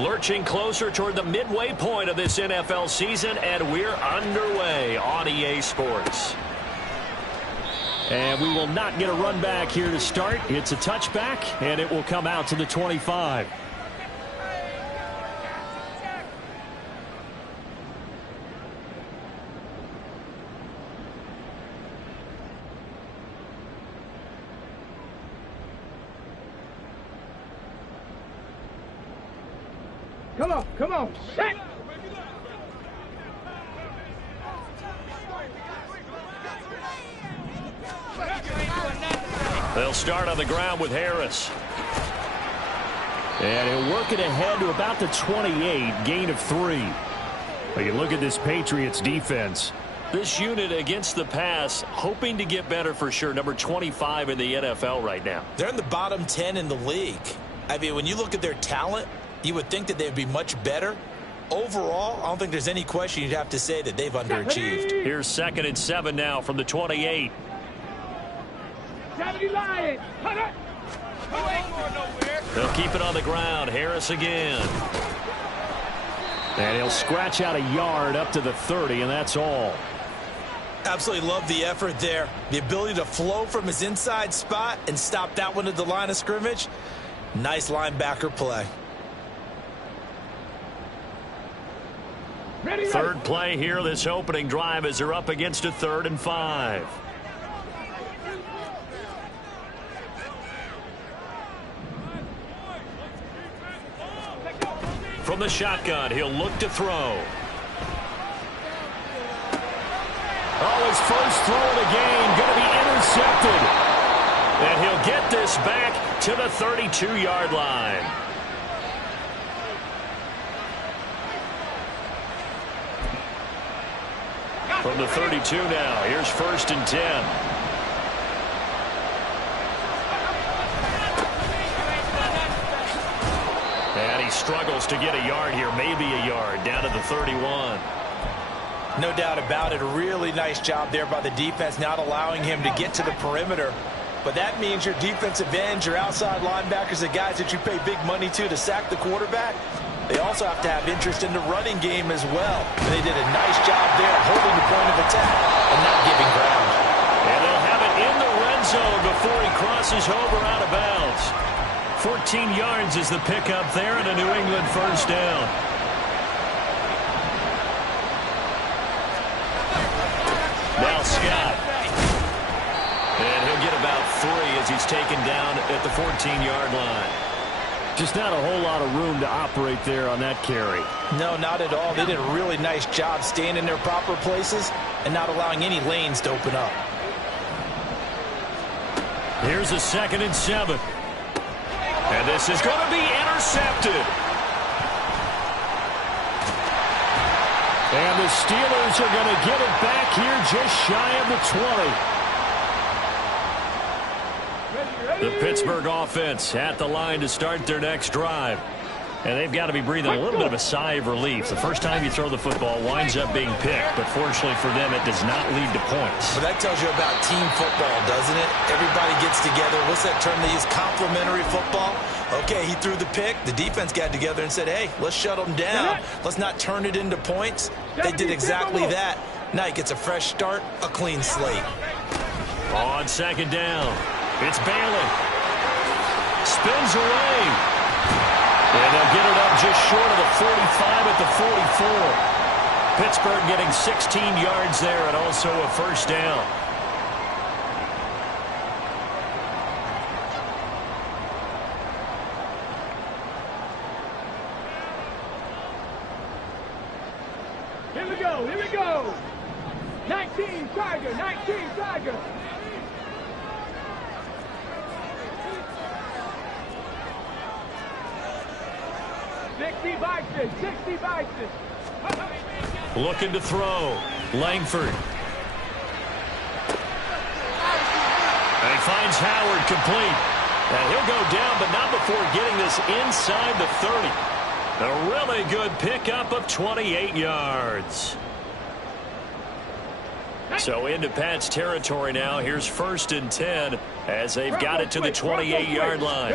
Lurching closer toward the midway point of this NFL season, and we're underway on EA Sports. And we will not get a run back here to start. It's a touchback, and it will come out to the 25. Come on, set! They'll start on the ground with Harris. And he'll work it ahead to about the 28, gain of 3. You look at this Patriots defense. This unit against the pass, hoping to get better for sure. Number 25 in the NFL right now. They're in the bottom 10 in the league. I mean, when you look at their talent, you would think that they'd be much better. Overall, I don't think there's any question you'd have to say that they've underachieved. Here's 2nd and 7 now from the 28. They'll keep it on the ground. Harris again. And he'll scratch out a yard up to the 30, and that's all. Absolutely love the effort there. The ability to flow from his inside spot and stop that one at the line of scrimmage. Nice linebacker play. Third play here, this opening drive, as they're up against a 3rd and 5. From the shotgun, he'll look to throw. Oh, his first throw of the game, going to be intercepted. And he'll get this back to the 32-yard line. From the 32 now, here's 1st and 10. And he struggles to get a yard here, maybe a yard, down to the 31. No doubt about it. A really nice job there by the defense, not allowing him to get to the perimeter. But that means your defensive ends, your outside linebackers, the guys that you pay big money to sack the quarterback, they also have to have interest in the running game as well. And they did a nice job there holding the point of attack and not giving ground. And they'll have it in the red zone before he crosses over out of bounds. 14 yards is the pickup there, and a New England first down. Now Scott. And he'll get about 3 as he's taken down at the 14-yard line. Just not a whole lot of room to operate there on that carry. No, not at all. They did a really nice job staying in their proper places and not allowing any lanes to open up. Here's a 2nd and 7. And this is going to be intercepted. And the Steelers are going to get it back here just shy of the 20. The Pittsburgh offense at the line to start their next drive. And they've got to be breathing a little bit of a sigh of relief. The first time you throw the football winds up being picked, but fortunately for them, it does not lead to points. Well, that tells you about team football, doesn't it? Everybody gets together. What's that term they use? Complementary football. Okay, he threw the pick. The defense got together and said, hey, let's shut them down. Let's not turn it into points. They did exactly that. Now he gets a fresh start, a clean slate. On 2nd down, it's Bailey. Spins away. And they'll get it up just short of the 45 at the 44. Pittsburgh getting 16 yards there and also a first down. Here we go. 19 Tiger. 60 Bison. Looking to throw. Langford. And he finds Howard complete. And he'll go down, but not before getting this inside the 30. A really good pickup of 28 yards. So into Pat's territory now. Here's 1st and 10 as they've got it to the 28-yard line.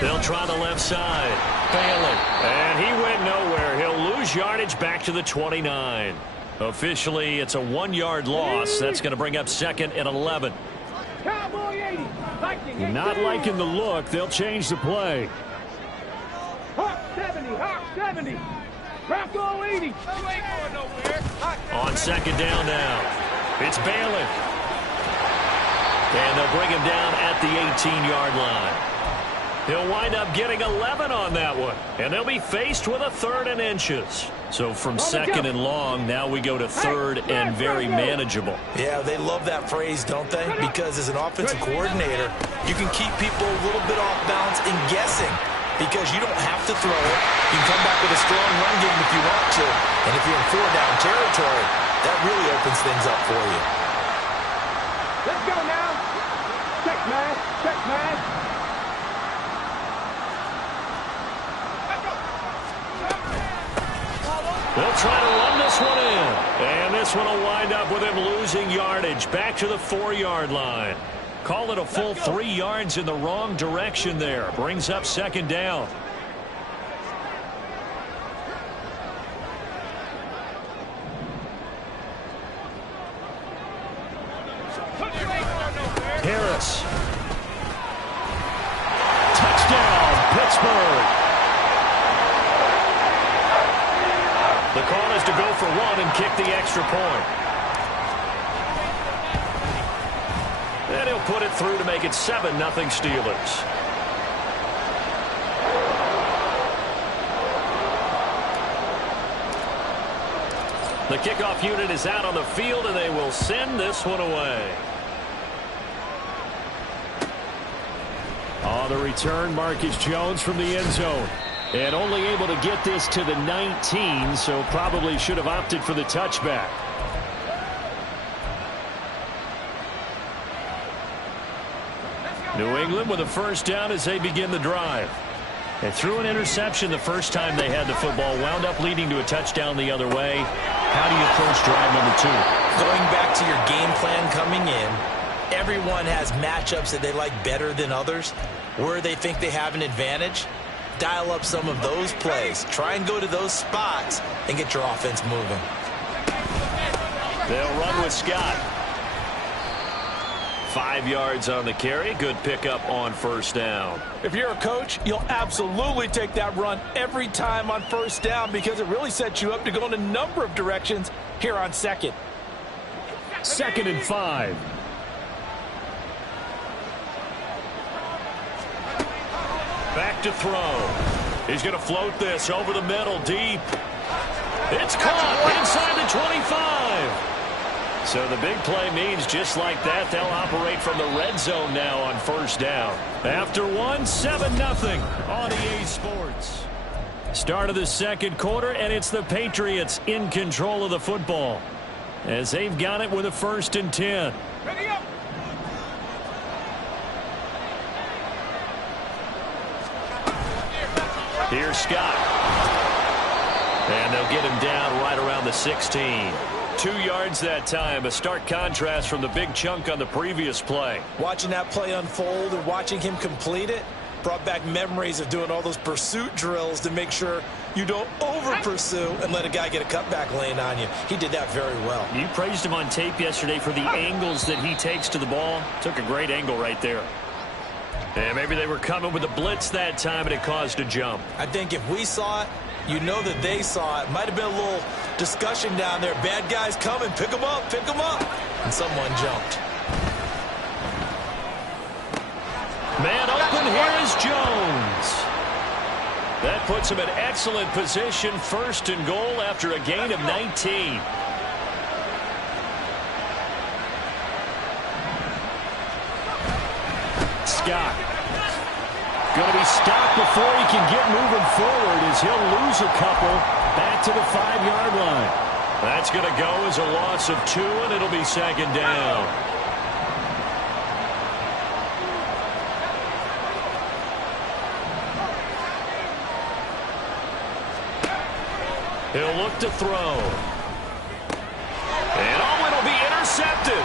They'll try the left side. Bailey. And he went nowhere. He'll lose yardage back to the 29. Officially, it's a 1-yard loss. That's going to bring up 2nd and 11. Cowboy 80. Not liking the look. They'll change the play. Hawk 70. Hawk 70. Bronco 80. On 2nd down now. It's Bailey. And they'll bring him down at the 18-yard line. He'll wind up getting 11 on that one. And they'll be faced with a 3rd and inches. So from 2nd and long, now we go to 3rd and very manageable. Yeah, they love that phrase, don't they? Because as an offensive coordinator, you can keep people a little bit off balance and guessing because you don't have to throw it. You can come back with a strong run game if you want to. And if you're in 4-down territory, that really opens things up for you. Let's go now. Check, man. Check, man. They'll try to run this one in. And this one will wind up with him losing yardage back to the 4-yard line. Call it a full 3 yards in the wrong direction there. Brings up 2nd down. Harris. Touchdown, Pittsburgh. The call is to go for 1 and kick the extra point. And he'll put it through to make it 7-0 Steelers. The kickoff unit is out on the field, and they will send this one away. On the return, Marcus Jones from the end zone. And only able to get this to the 19, so probably should have opted for the touchback. New England with a 1st down as they begin the drive. They threw an interception the first time they had the football, wound up leading to a touchdown the other way. How do you approach drive number 2? Going back to your game plan coming in, everyone has matchups that they like better than others. Where they think they have an advantage, dial up some of those plays. Try and go to those spots and get your offense moving. They'll run with Scott. 5 yards on the carry. Good pickup on 1st down. If you're a coach, you'll absolutely take that run every time on 1st down because it really sets you up to go in a number of directions here on 2nd. 2nd and 5. Back to throw. He's going to float this over the middle, deep. It's caught inside the 25. So the big play means just like that, they'll operate from the red zone now on 1st down. After 1, 7-0 on EA Sports. Start of the 2nd quarter, and it's the Patriots in control of the football as they've got it with a 1st and 10. Ready up. Here's Scott. And they'll get him down right around the 16. 2 yards that time. A stark contrast from the big chunk on the previous play. Watching that play unfold and watching him complete it brought back memories of doing all those pursuit drills to make sure you don't over-pursue and let a guy get a cutback lane on you. He did that very well. You praised him on tape yesterday for the angles that he takes to the ball. Took a great angle right there. And maybe they were coming with a blitz that time and it caused a jump. I think if we saw it, you know that they saw it. Might have been a little discussion down there. Bad guys coming. Pick them up. Pick them up. And someone jumped. Man open. Here is Jones. That puts him in excellent position. 1st and goal after a gain of 19. Scott. Going to be stopped before he can get moving forward as he'll lose a couple back to the 5-yard line. That's going to go as a loss of 2, and it'll be 2nd down. He'll look to throw. And oh, it'll be intercepted.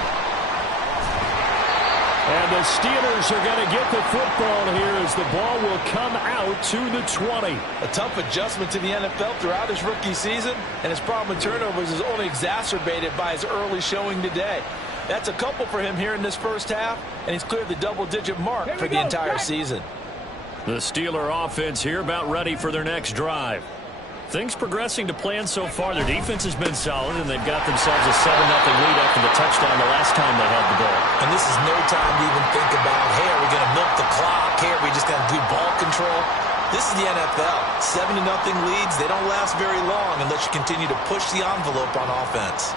And the Steelers are going to get the football here as the ball will come out to the 20. A tough adjustment to the NFL throughout his rookie season, and his problem with turnovers is only exacerbated by his early showing today. That's a couple for him here in this first half, and he's cleared the double-digit mark for the entire season. The Steeler offense here about ready for their next drive. Things progressing to plan so far. Their defense has been solid, and they've got themselves a 7-0 lead after the touchdown the last time they had the ball. And this is no time to even think about, hey, are we going to milk the clock? Hey, are we just going to do ball control? This is the NFL. 7-0 leads, they don't last very long unless you continue to push the envelope on offense.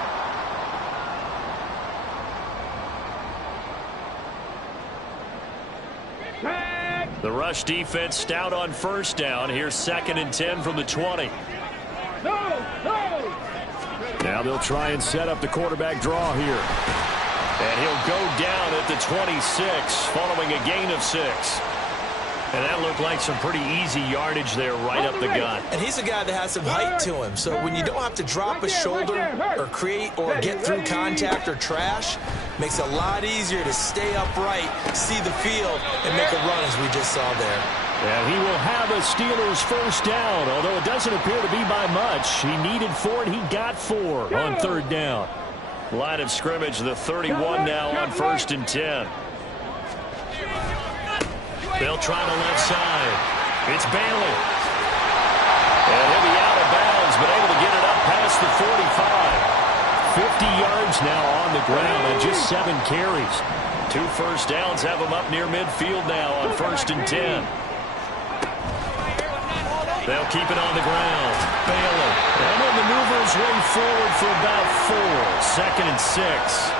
The rush defense stout on first down. Here's 2nd and 10 from the 20. Now they'll try and set up the quarterback draw here. And he'll go down at the 26 following a gain of 6. And that looked like some pretty easy yardage there right up the gut. And he's a guy that has some height to him. So when you don't have to drop a shoulder or create or get through contact or trash, makes it a lot easier to stay upright, see the field, and make a run as we just saw there. And he will have a Steelers first down, although it doesn't appear to be by much. He needed 4, and he got 4 on 3rd down. Line of scrimmage, the 31 now on 1st and 10. They'll try the left side. It's Bailey. And he'll be out of bounds, but able to get it up past the 45. 50 yards now on the ground and just 7 carries. 2 first downs have him up near midfield now on 1st and 10. They'll keep it on the ground. Bailey. And he'll maneuver his way forward for about 4. 2nd and 6.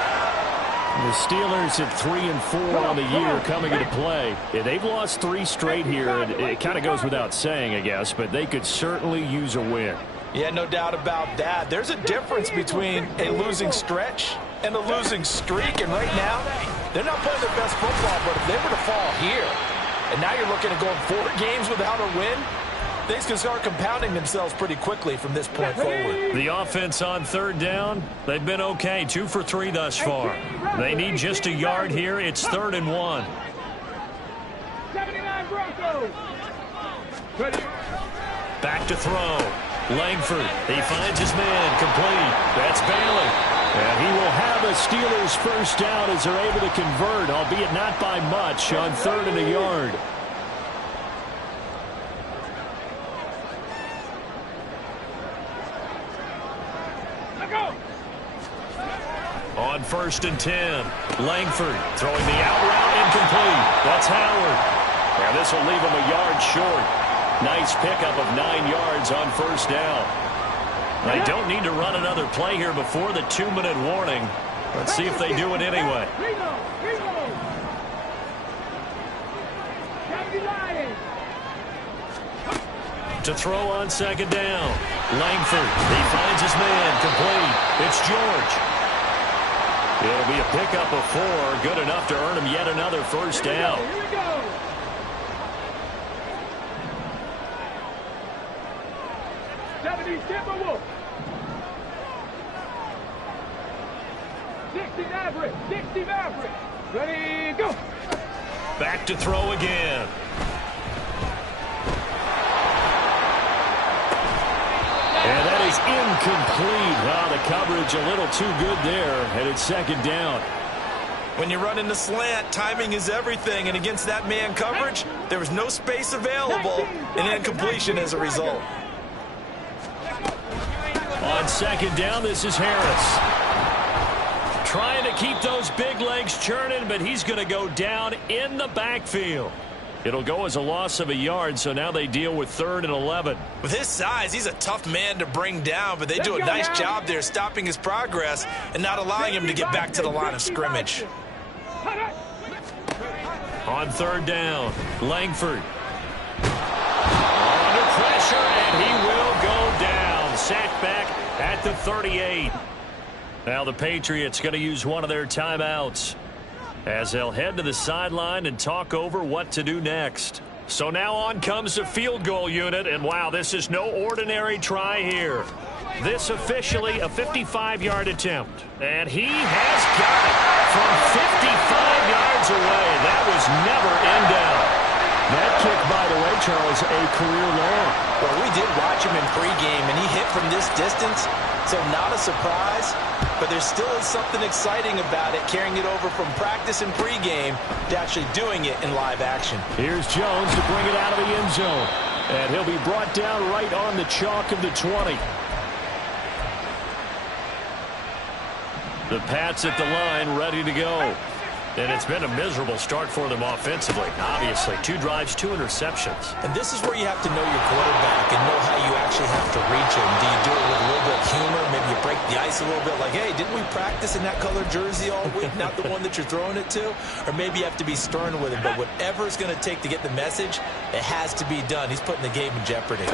The Steelers at 3 and 4 on the year coming into play. Yeah, they've lost 3 straight here, and it kind of goes without saying, I guess, but they could certainly use a win. Yeah, no doubt about that. There's a difference between a losing stretch and a losing streak, and right now, they're not playing their best football, but if they were to fall here, and now you're looking at going 4 games without a win, things can start compounding themselves pretty quickly from this point forward. The offense on 3rd down, they've been okay. 2 for 3 thus far. They need just a yard here. It's 3rd and 1. 79 Broncos. Back to throw. Langford, he finds his man, complete. That's Bailey. And he will have a Steelers first down as they're able to convert, albeit not by much, on 3rd and a yard. On 1st and 10, Langford throwing the out route incomplete. That's Howard. And this will leave him a yard short. Nice pickup of 9 yards on 1st down. They don't need to run another play here before the 2-minute warning. Let's see if they do it anyway. To throw on 2nd down. Langford, he finds his man, complete. It's George. It'll be a pickup of 4, good enough to earn him yet another first down. Here we go. Timberwolves. 60 Maverick. 60 Maverick. Ready, go. Back to throw again. And that is incomplete. Wow, the coverage a little too good there. And it's 2nd down. When you run in the slant, timing is everything. And against that man coverage, there was no space available. And incompletion as a result. On 2nd down, this is Harris. Trying to keep those big legs churning, but he's going to go down in the backfield. It'll go as a loss of a yard, so now they deal with 3rd and 11. With his size, he's a tough man to bring down, but they do a nice job there stopping his progress and not allowing him to get back to the line of scrimmage. On 3rd down, Langford. Under pressure, and he will go down. Sacked back at the 38. Now the Patriots going to use one of their timeouts as they'll head to the sideline and talk over what to do next. So now on comes the field goal unit, and wow, this is no ordinary try here. This officially a 55-yard attempt. And he has got it from 55 yards away. That was never in doubt. That kick, by the way, Charles, a career long. Well, we did watch him in pregame, and he hit from this distance, so not a surprise. But there still is something exciting about it, carrying it over from practice and pregame to actually doing it in live action. Here's Jones to bring it out of the end zone. And he'll be brought down right on the chalk of the 20. The Pats at the line, ready to go. And it's been a miserable start for them offensively. Obviously, 2 drives, 2 interceptions. And this is where you have to know your quarterback and know how you actually have to reach him. Do you do it with a little bit of humor? Maybe you break the ice a little bit like, hey, didn't we practice in that colored jersey all week? Not the one that you're throwing it to? Or maybe you have to be stern with him. But whatever it's going to take to get the message, it has to be done. He's putting the game in jeopardy.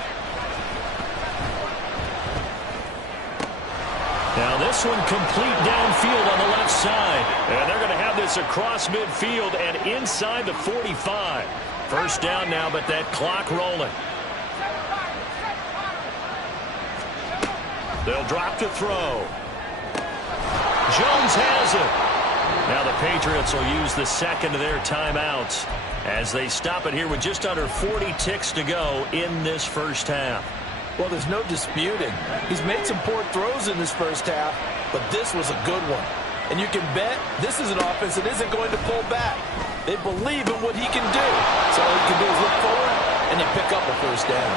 Now this one complete downfield on the left side. And they're going to have this across midfield and inside the 45. First down now, but that clock rolling. They'll drop to throw. Jones has it. Now the Patriots will use the second of their timeouts as they stop it here with just under 40 ticks to go in this first half. Well, there's no disputing. He's made some poor throws in this first half, but this was a good one. And you can bet this is an offense that isn't going to pull back. They believe in what he can do. So all he can do is look forward and then pick up a first down.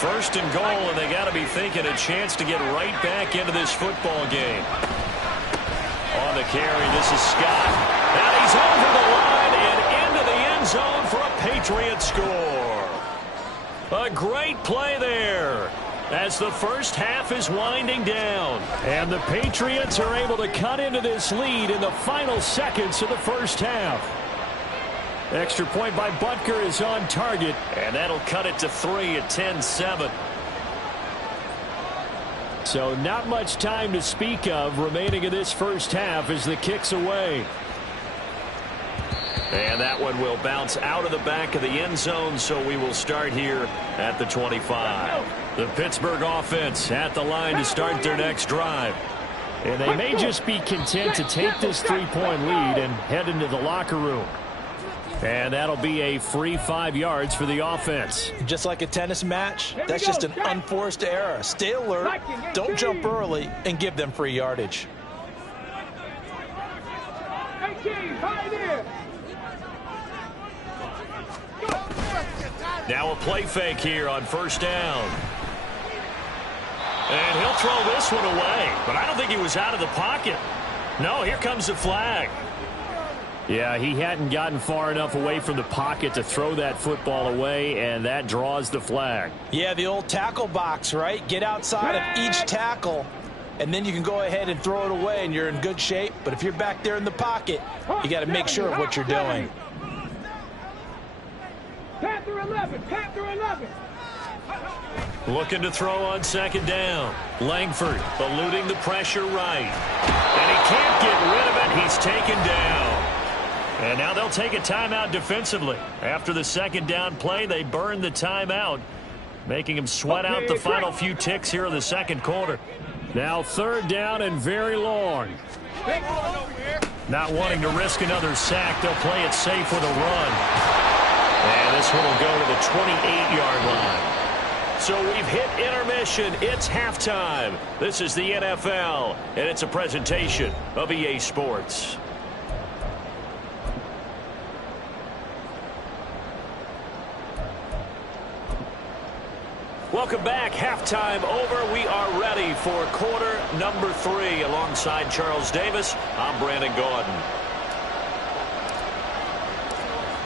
First and goal, and they got to be thinking a chance to get right back into this football game. On the carry, this is Scott. And he's over the line and into the end zone for a Patriot score. A great play there as the first half is winding down. And the Patriots are able to cut into this lead in the final seconds of the first half. Extra point by Butker is on target. And that'll cut it to 3 at 10-7. So not much time to speak of remaining in this first half as the kick's away. And that one will bounce out of the back of the end zone, so we will start here at the 25. The Pittsburgh offense at the line to start their next drive. And they may just be content to take this 3-point lead and head into the locker room. And that'll be a free 5 yards for the offense. Just like a tennis match, that's just an unforced error. Stay alert, don't jump early, and give them free yardage. Now a play fake here on first down. And he'll throw this one away. But I don't think he was out of the pocket. No, here comes the flag. Yeah, he hadn't gotten far enough away from the pocket to throw that football away, and that draws the flag. Yeah, the old tackle box, right? Get outside of each tackle, and then you can go ahead and throw it away, and you're in good shape. But if you're back there in the pocket, you got to make sure of what you're doing. Panther 11, Panther 11. Looking to throw on second down. Langford eluding the pressure right. And he can't get rid of it. He's taken down. And now they'll take a timeout defensively. After the second down play, they burn the timeout, making him sweat out the final few ticks here in the second quarter. Now third down and very long. Not wanting to risk another sack, they'll play it safe with a run. And this one will go to the 28-yard line. So we've hit intermission. It's halftime. This is the NFL, and it's a presentation of EA Sports. Welcome back. Halftime over. We are ready for quarter number 3. Alongside Charles Davis, I'm Brandon Gaudin.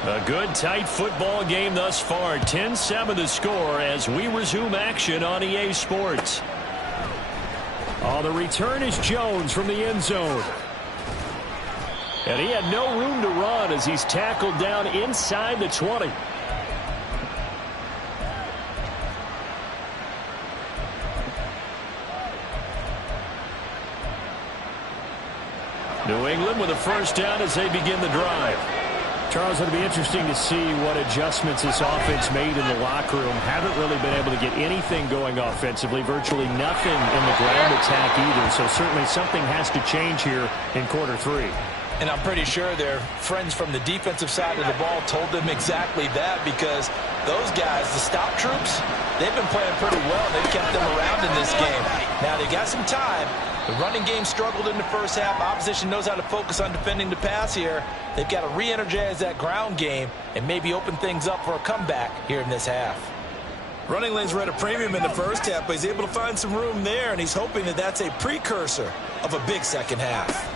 A good, tight football game thus far. 10-7 the score as we resume action on EA Sports. Oh, the return is Jones from the end zone. And he had no room to run as he's tackled down inside the 20. New England with a first down as they begin the drive. Charles, it'll be interesting to see what adjustments this offense made in the locker room. Haven't really been able to get anything going offensively, virtually nothing in the ground attack either. So certainly something has to change here in quarter 3. And I'm pretty sure their friends from the defensive side of the ball told them exactly that, because those guys, the stop troops, they've been playing pretty well. They've kept them around in this game. Now they got some time. The running game struggled in the first half. Opposition knows how to focus on defending the pass here. They've got to re-energize that ground game and maybe open things up for a comeback here in this half. Running lanes were at a premium in the first half, but he's able to find some room there, and he's hoping that that's a precursor of a big second half.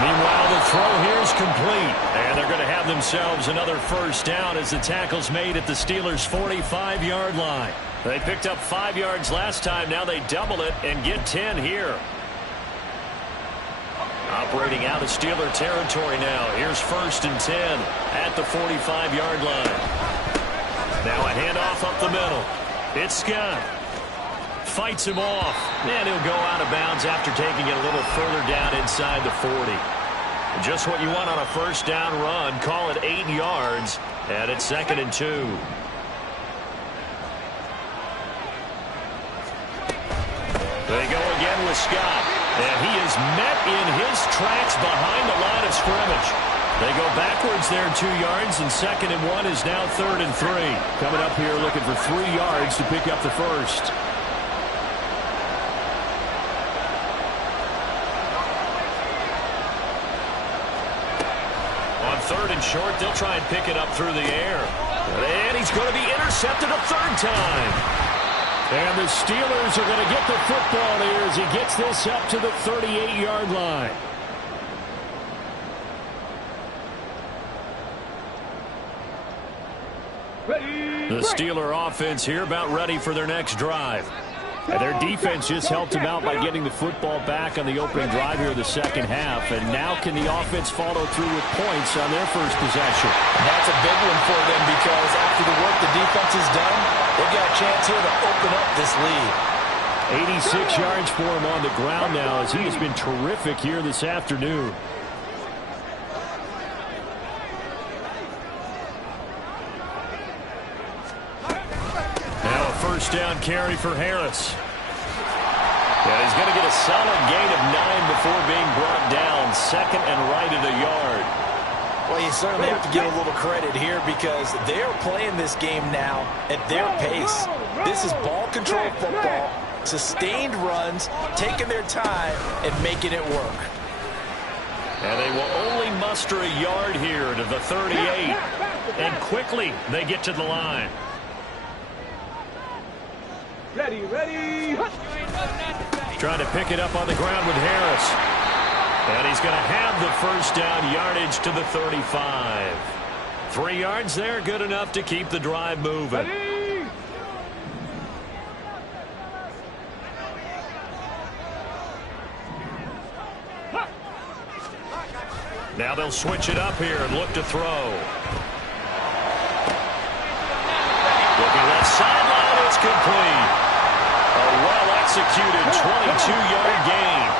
Meanwhile, the throw here is complete, and they're going to have themselves another first down as the tackle's made at the Steelers' 45-yard line. They picked up 5 yards last time. Now they double it and get 10 here. Operating out of Steeler territory now. Here's 1st and 10 at the 45-yard line. Now a handoff up the middle. It's Scott. Fights him off. And he'll go out of bounds after taking it a little further down inside the 40. Just what you want on a first down run. Call it 8 yards. And it's 2nd and 2. They go again with Scott. And he is met in his tracks behind the line of scrimmage. They go backwards there 2 yards, and 2nd and 1 is now 3rd and 3. Coming up here looking for 3 yards to pick up the first. On 3rd and short, they'll try and pick it up through the air. And he's going to be intercepted a 3rd time. And the Steelers are going to get the football here as he gets this up to the 38-yard line. The Steeler offense here about ready for their next drive. And their defense just helped them out by getting the football back on the opening drive here of the second half. And now can the offense follow through with points on their first possession? And that's a big one for them, because after the work the defense has done, they've got a chance here to open up this lead. 86 yards for him on the ground now as he has been terrific here this afternoon. Now a first down carry for Harris. And he's going to get a solid gain of 9 before being brought down. 2nd and right at a yard. Well, you certainly have to give a little credit here, because they're playing this game now at their pace. This is ball control football, sustained runs, taking their time and making it work. And they will only muster a yard here to the 38. And quickly they get to the line. Ready. Trying to pick it up on the ground with Harris. And he's going to have the first down yardage to the 35. 3 yards there, good enough to keep the drive moving. Ready. Now they'll switch it up here and look to throw. Looking left sideline, it's complete. A well-executed 22-yard gain.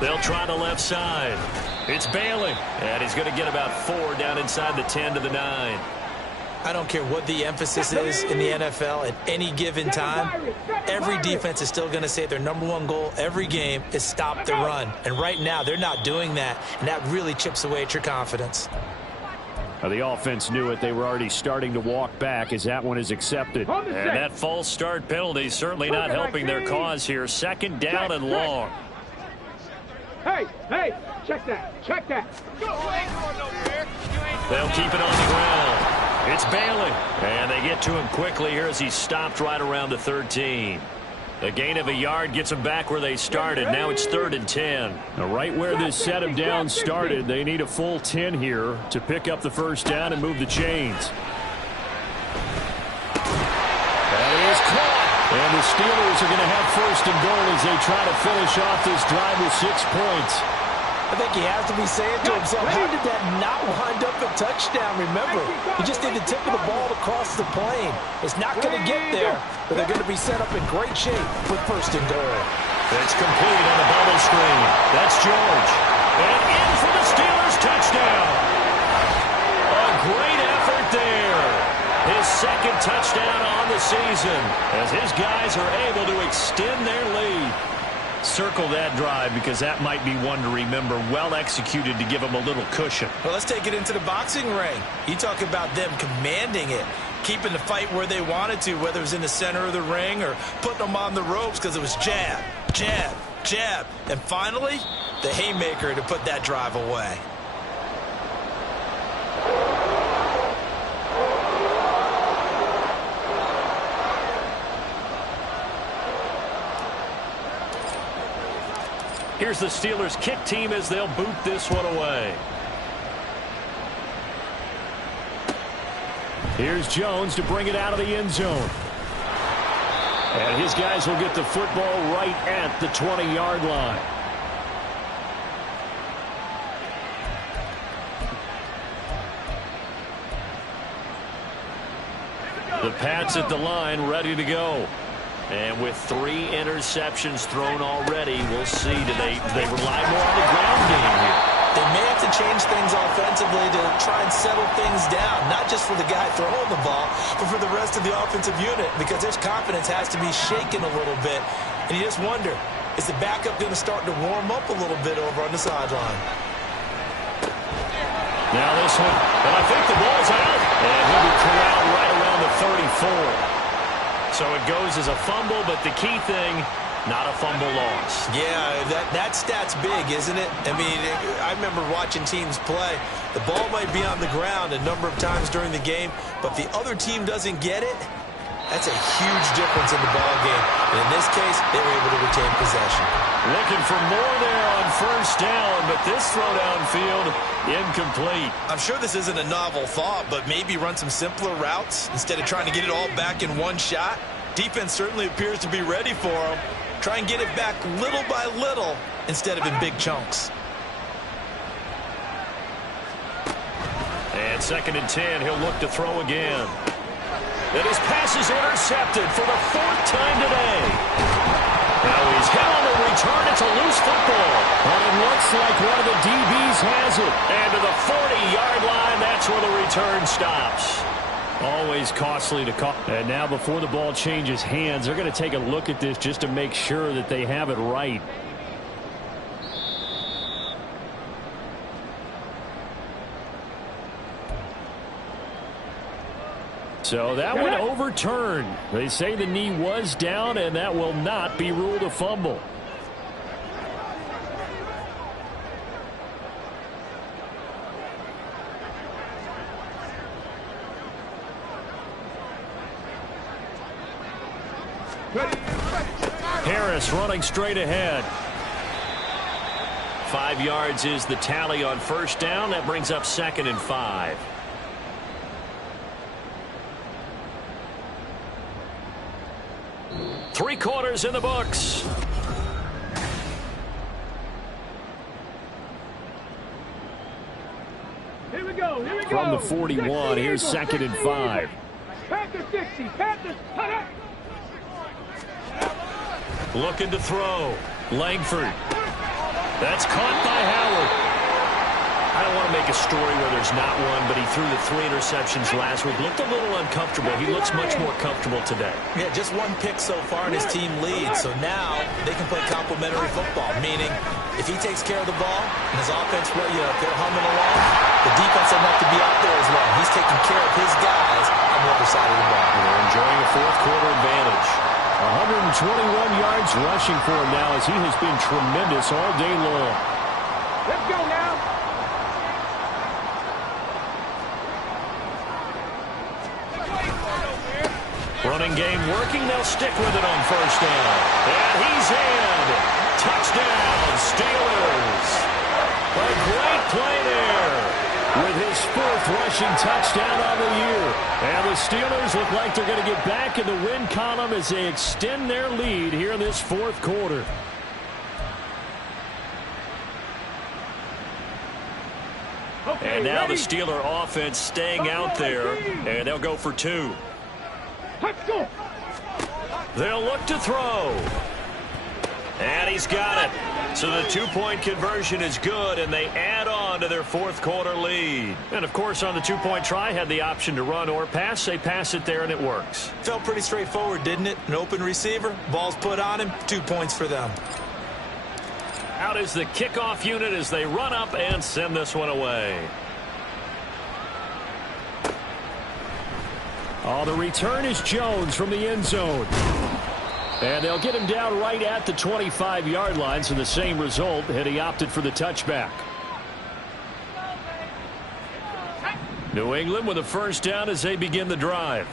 They'll try the left side. It's Bailey. And he's going to get about 4 down inside the 10 to the 9. I don't care what the emphasis is in the NFL at any given time. Every defense is still going to say their #1 goal every game is stop the run. And right now, they're not doing that. And that really chips away at your confidence. Well, the offense knew it. They were already starting to walk back as that one is accepted. And that false start penalty certainly not helping their cause here. 2nd down and long. Hey, check that. They'll keep it on the ground. It's Bailey. And they get to him quickly here as he stopped right around the 13. The gain of a yard gets them back where they started. Now it's 3rd and 10. Now right where this set of downs started, they need a full 10 here to pick up the first down and move the chains. That is caught. And the Steelers are going to have first and goal as they try to finish off this drive with 6 points. I think he has to be saying to himself, how did that not wind up a touchdown? Remember, you just need the tip of the ball to cross the plane. It's not going to get there, but they're going to be set up in great shape with first and goal. It's complete on the bubble screen. That's George. And in for the Steelers touchdown. A great effort there. His second touchdown on the season as his guys are able to extend their lead. Circle that drive because that might be one to remember. Well executed to give them a little cushion. Well, let's take it into the boxing ring. You talk about them commanding it, keeping the fight where they wanted to, whether it was in the center of the ring or putting them on the ropes because it was jab, jab, jab. And finally, the haymaker to put that drive away. Here's the Steelers kick team as they'll boot this one away. Here's Jones to bring it out of the end zone. And his guys will get the football right at the 20-yard line. The Pats at the line ready to go. And with 3 interceptions thrown already, we'll see. Do they rely more on the ground game here? They may have to change things offensively to try and settle things down, not just for the guy throwing the ball, but for the rest of the offensive unit, because their confidence has to be shaken a little bit. And you just wonder, is the backup going to start to warm up a little bit over on the sideline? Now this one, and I think the ball's out. And he'll be corralled right around the 34. So it goes as a fumble, but the key thing, not a fumble loss. Yeah, that stat's big, isn't it? I mean, I remember watching teams play. The ball might be on the ground a number of times during the game, but if the other team doesn't get it, that's a huge difference in the ball game. And in this case, they were able to retain possession. Looking for more there on first down, but this throw downfield, incomplete. I'm sure this isn't a novel thought, but maybe run some simpler routes instead of trying to get it all back in one shot. Defense certainly appears to be ready for them. Try and get it back little by little instead of in big chunks. And 2nd and 10, he'll look to throw again. And his pass is intercepted for the 4th time today. Now he's got on the return. It's a loose football. And it looks like one of the DBs has it. And to the 40-yard line, that's where the return stops. Always costly to call. And now before the ball changes hands, they're going to take a look at this just to make sure that they have it right. So that one overturned. They say the knee was down, and that will not be ruled a fumble. Harris running straight ahead. 5 yards is the tally on first down. That brings up 2nd and 5. Three quarters in the books. Here we go. Here we go. From the 41, here's 2nd and 5. Panthers 60. Panthers, cut up. Looking to throw. Langford. That's caught by Howard. I don't want to make a story where there's not one, but he threw the 3 interceptions last week. Looked a little uncomfortable. He looks much more comfortable today. Yeah, just 1 pick so far and his team leads. So now they can play complementary football, meaning if he takes care of the ball and his offense, if they're humming along, the defense doesn't have to be out there as well. He's taking care of his guys on the other side of the ball. They're enjoying a 4th quarter advantage. 121 yards rushing for him now as he has been tremendous all day long. Let's go now. Running game working. They'll stick with it on first down. And he's in. Touchdown, Steelers. A great play there with his 4th rushing touchdown on the year. And the Steelers look like they're going to get back in the win column as they extend their lead here in this fourth quarter. And now the Steeler offense staying out there, and they'll go for 2. They'll look to throw. And he's got it. So the 2-point conversion is good, and they add on to their fourth quarter lead. And, of course, on the 2-point try, had the option to run or pass. They pass it there, and it works. Felt pretty straightforward, didn't it? An open receiver, ball's put on him, 2 points for them. Out is the kickoff unit as they run up and send this one away. Oh, the return is Jones from the end zone. And they'll get him down right at the 25-yard line, so the same result had he opted for the touchback. New England with a first down as they begin the drive.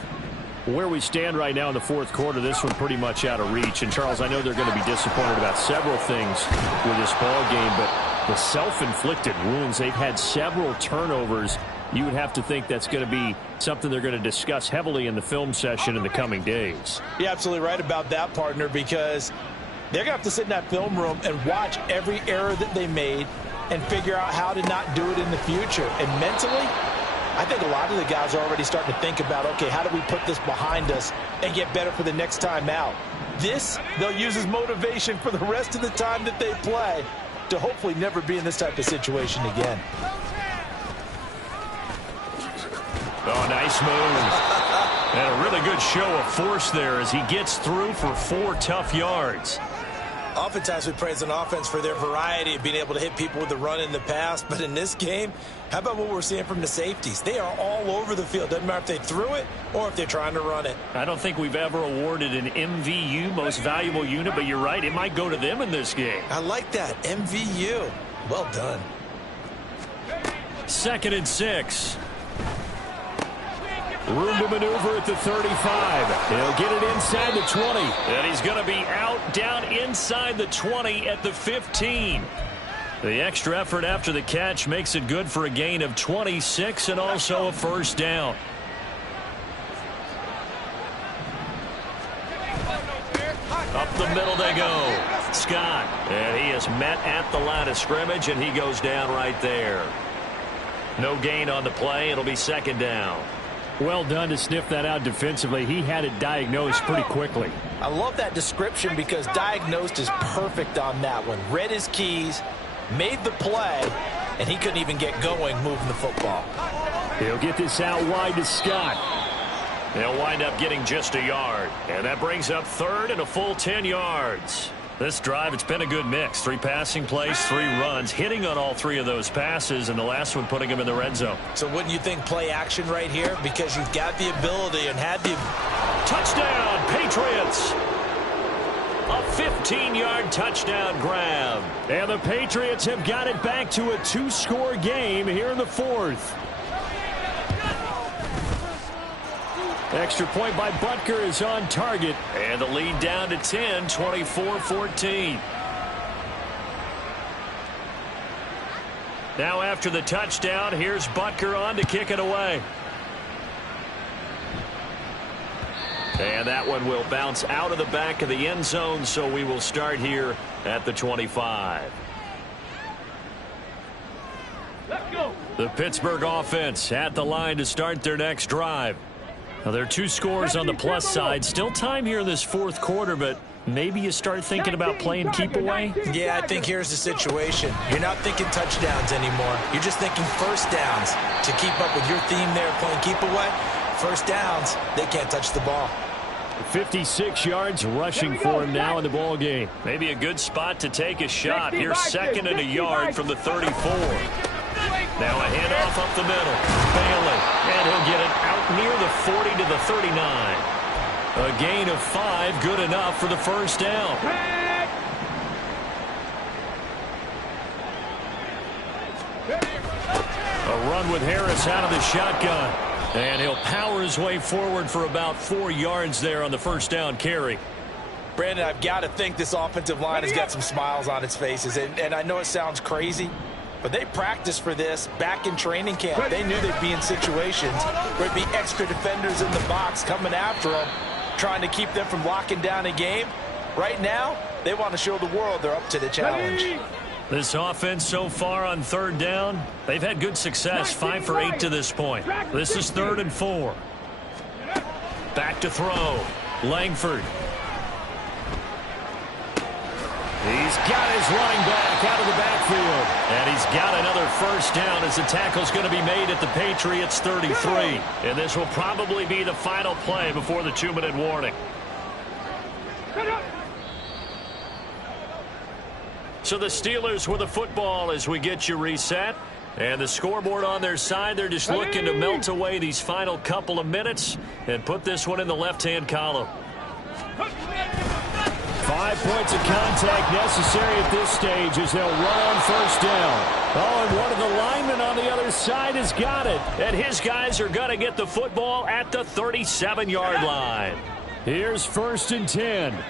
Where we stand right now in the fourth quarter, this one pretty much out of reach. And, Charles, I know they're going to be disappointed about several things with this ball game, but the self-inflicted wounds, they've had several turnovers. You would have to think that's going to be something they're going to discuss heavily in the film session in the coming days. You're absolutely right about that, partner, because they're going to have to sit in that film room and watch every error that they made and figure out how to not do it in the future. And mentally, I think a lot of the guys are already starting to think about, okay, how do we put this behind us and get better for the next time out? This, they'll use as motivation for the rest of the time that they play to hopefully never be in this type of situation again. Oh, nice move. And a really good show of force there as he gets through for 4 tough yards. Oftentimes we praise an offense for their variety of being able to hit people with the run in the pass. But in this game, how about what we're seeing from the safeties? They are all over the field. Doesn't matter if they threw it or if they're trying to run it. I don't think we've ever awarded an MVU, most valuable unit, but you're right. It might go to them in this game. I like that. MVU. Well done. 2nd and 6. Room to maneuver at the 35. He'll get it inside the 20. And he's going to be out down inside the 20 at the 15. The extra effort after the catch makes it good for a gain of 26 and also a first down. Up the middle they go. Scott. And he is met at the line of scrimmage, and he goes down right there. No gain on the play. It'll be 2nd down. Well done to sniff that out defensively. He had it diagnosed pretty quickly. I love that description because diagnosed is perfect on that one. Read his keys, made the play, and he couldn't even get going moving the football. He'll get this out wide to Scott. They'll wind up getting just a yard. And that brings up 3rd and a full 10 yards. This drive, it's been a good mix. 3 passing plays, 3 runs, hitting on all 3 of those passes, and the last one putting him in the red zone. So wouldn't you think play action right here? Because you've got the ability and had the... Touchdown, Patriots! A 15-yard touchdown grab. And the Patriots have got it back to a 2-score game here in the 4th. Extra point by Butker is on target. And the lead down to 10, 24-14. Now after the touchdown, here's Butker on to kick it away. And that one will bounce out of the back of the end zone, so we will start here at the 25. Let's go. The Pittsburgh offense at the line to start their next drive. Now, there are 2 scores on the plus side. Still time here in this 4th quarter, but maybe you start thinking about playing keep away? Yeah, I think here's the situation. You're not thinking touchdowns anymore. You're just thinking first downs. To keep up with your theme there, playing keep away, first downs, they can't touch the ball. 56 yards rushing for him now in the ball game. Maybe a good spot to take a shot. Here's 2nd and a yard from the 34. Now a handoff up the middle. Bailey. And he'll get it out near the 40 to the 39. A gain of 5, good enough for the first down. A run with Harris out of the shotgun. And he'll power his way forward for about 4 yards there on the first down carry. Brandon, I've got to think this offensive line has got some smiles on its faces. And I know it sounds crazy, But they practiced for this back in training camp. They knew they'd be in situations where there'd be extra defenders in the box coming after them, trying to keep them from locking down a game. Right now, they want to show the world they're up to the challenge. This offense so far on third down, they've had good success, 5 for 8 to this point. This is 3rd and 4. Back to throw. Langford. He's got his running back out of the backfield. And he's got another first down as the tackle's going to be made at the Patriots 33. And this will probably be the final play before the 2-minute warning. So the Steelers with the football as we get you reset. And the scoreboard on their side, they're just looking to melt away these final couple of minutes and put this one in the left-hand column. 5 points of contact necessary at this stage as they'll run on first down. Oh, and one of the linemen on the other side has got it. And his guys are going to get the football at the 37-yard line. Here's 1st and 10.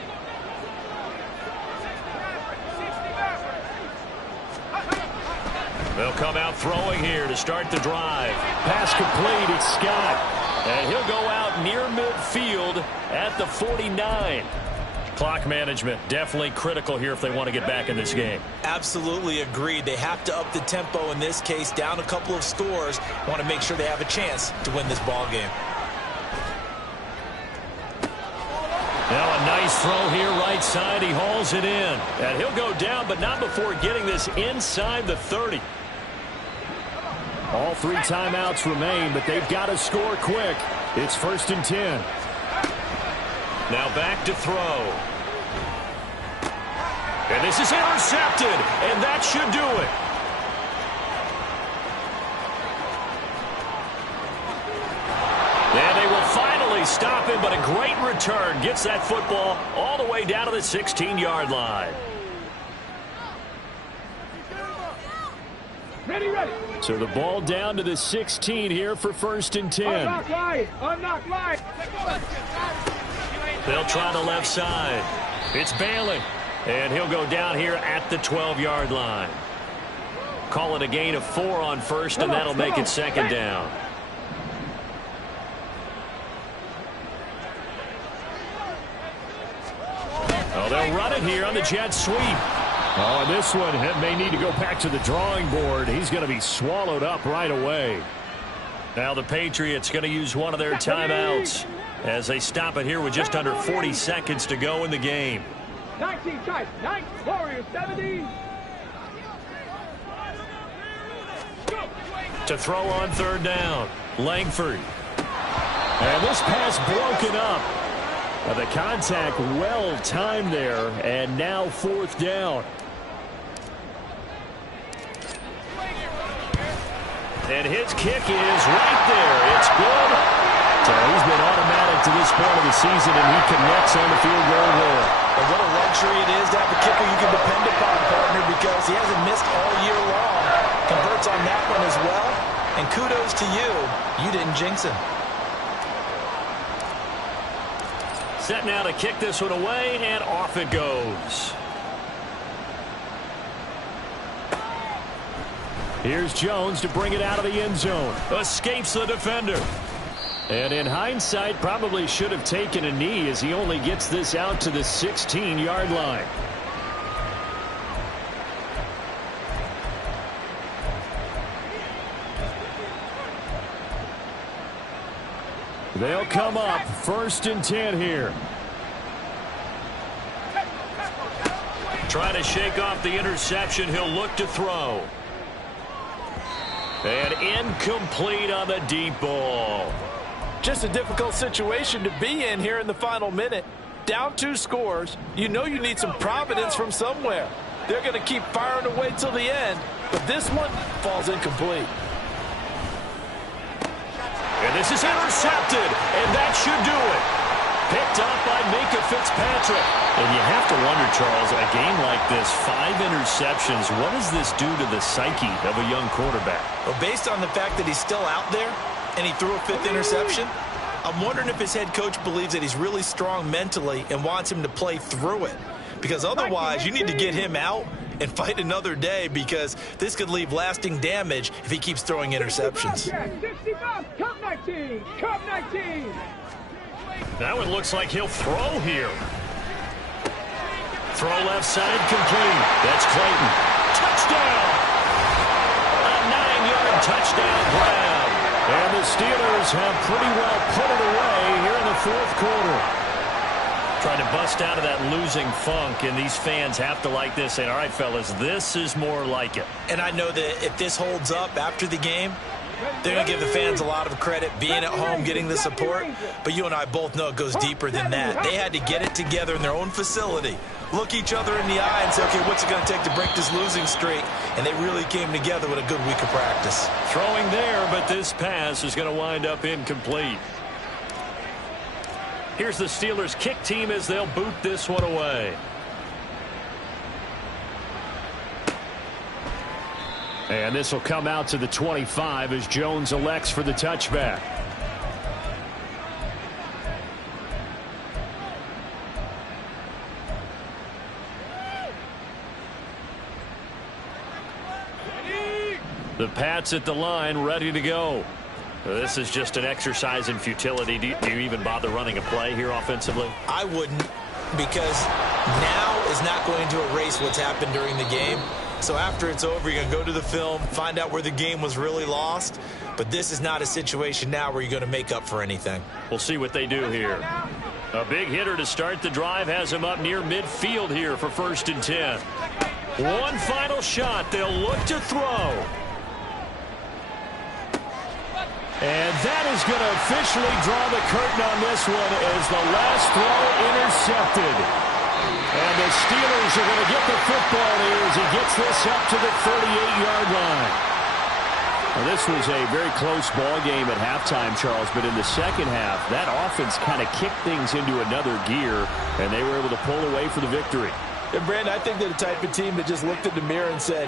They'll come out throwing here to start the drive. Pass complete. It's Scott. And he'll go out near midfield at the 49. Clock management definitely critical here if they want to get back in this game. Absolutely agreed. They have to up the tempo in this case, down a couple of scores. Want to make sure they have a chance to win this ball game. Now a nice throw here right side. He hauls it in. And he'll go down, but not before getting this inside the 30. All 3 timeouts remain, but they've got to score quick. It's 1st and 10. Now back to throw. And this is intercepted, and that should do it. And they will finally stop him, but a great return. Gets that football all the way down to the 16-yard line. Ready, ready. So the ball down to the 16 here for 1st and 10. Unlock line. Unlock line. They'll try the left side. It's Bailey. And he'll go down here at the 12-yard line. Call it a gain of 4 on first, and that'll make it 2nd down. Oh, they'll run it here on the jet sweep. Oh, and this one may need to go back to the drawing board. He's going to be swallowed up right away. Now the Patriots going to use one of their timeouts as they stop it here with just under 40 seconds to go in the game. 19 tight. 9 Warriors 70. To throw on 3rd down. Langford. And this pass broken up. The contact well timed there, and now 4th down. And his kick is right there. It's good. So he's been automatic to this point of the season, and he connects on the field goal there. And what a luxury it is to have a kicker you can depend upon, partner, because he hasn't missed all year long. Converts on that one as well. And kudos to you. You didn't jinx him. Set now to kick this one away, and off it goes. Here's Jones to bring it out of the end zone. Escapes the defender. And in hindsight, probably should have taken a knee as he only gets this out to the 16-yard line. They'll come up 1st and 10 here. Try to shake off the interception. He'll look to throw. And incomplete on the deep ball. Just a difficult situation to be in here in the final minute. Down 2 scores. You know you need some providence from somewhere. They're going to keep firing away till the end, but this one falls incomplete. And this is intercepted, and that should do it. Picked up by Minka Fitzpatrick. And you have to wonder, Charles, a game like this, 5 interceptions, what does this do to the psyche of a young quarterback? Well, based on the fact that he's still out there and he threw a 5th interception, I'm wondering if his head coach believes that he's really strong mentally and wants him to play through it. Because otherwise, you need to get him out and fight another day, because this could leave lasting damage if he keeps throwing interceptions. 65, Cup 19, Cup 19. Now it looks like he'll throw here. Throw left side complete. That's Clayton. Touchdown! A 9-yard touchdown grab. And the Steelers have pretty well put it away here in the fourth quarter. Trying to bust out of that losing funk, and these fans have to like this. Saying, all right, fellas, this is more like it. And I know that if this holds up after the game, they're going to give the fans a lot of credit, being at home, getting the support. But you and I both know it goes deeper than that. They had to get it together in their own facility, look each other in the eye and say, okay, what's it going to take to break this losing streak? And they really came together with a good week of practice. Throwing there, but this pass is going to wind up incomplete. Here's the Steelers kick team as they'll boot this one away. And this will come out to the 25 as Jones elects for the touchback. The Pats at the line, ready to go. This is just an exercise in futility. Do you even bother running a play here offensively? I wouldn't, because now is not going to erase what's happened during the game. So after it's over, you're going to go to the film, find out where the game was really lost. But this is not a situation now where you're going to make up for anything. We'll see what they do here. A big hitter to start the drive has him up near midfield here for 1st and 10. One final shot. They'll look to throw. And that is going to officially draw the curtain on this one as the last throw intercepted. And the Steelers are going to get the football here as he gets this up to the 38-yard line. Well, this was a very close ball game at halftime, Charles, but in the second half, that offense kind of kicked things into another gear, and they were able to pull away for the victory. And, Brandon, I think they're the type of team that just looked in the mirror and said,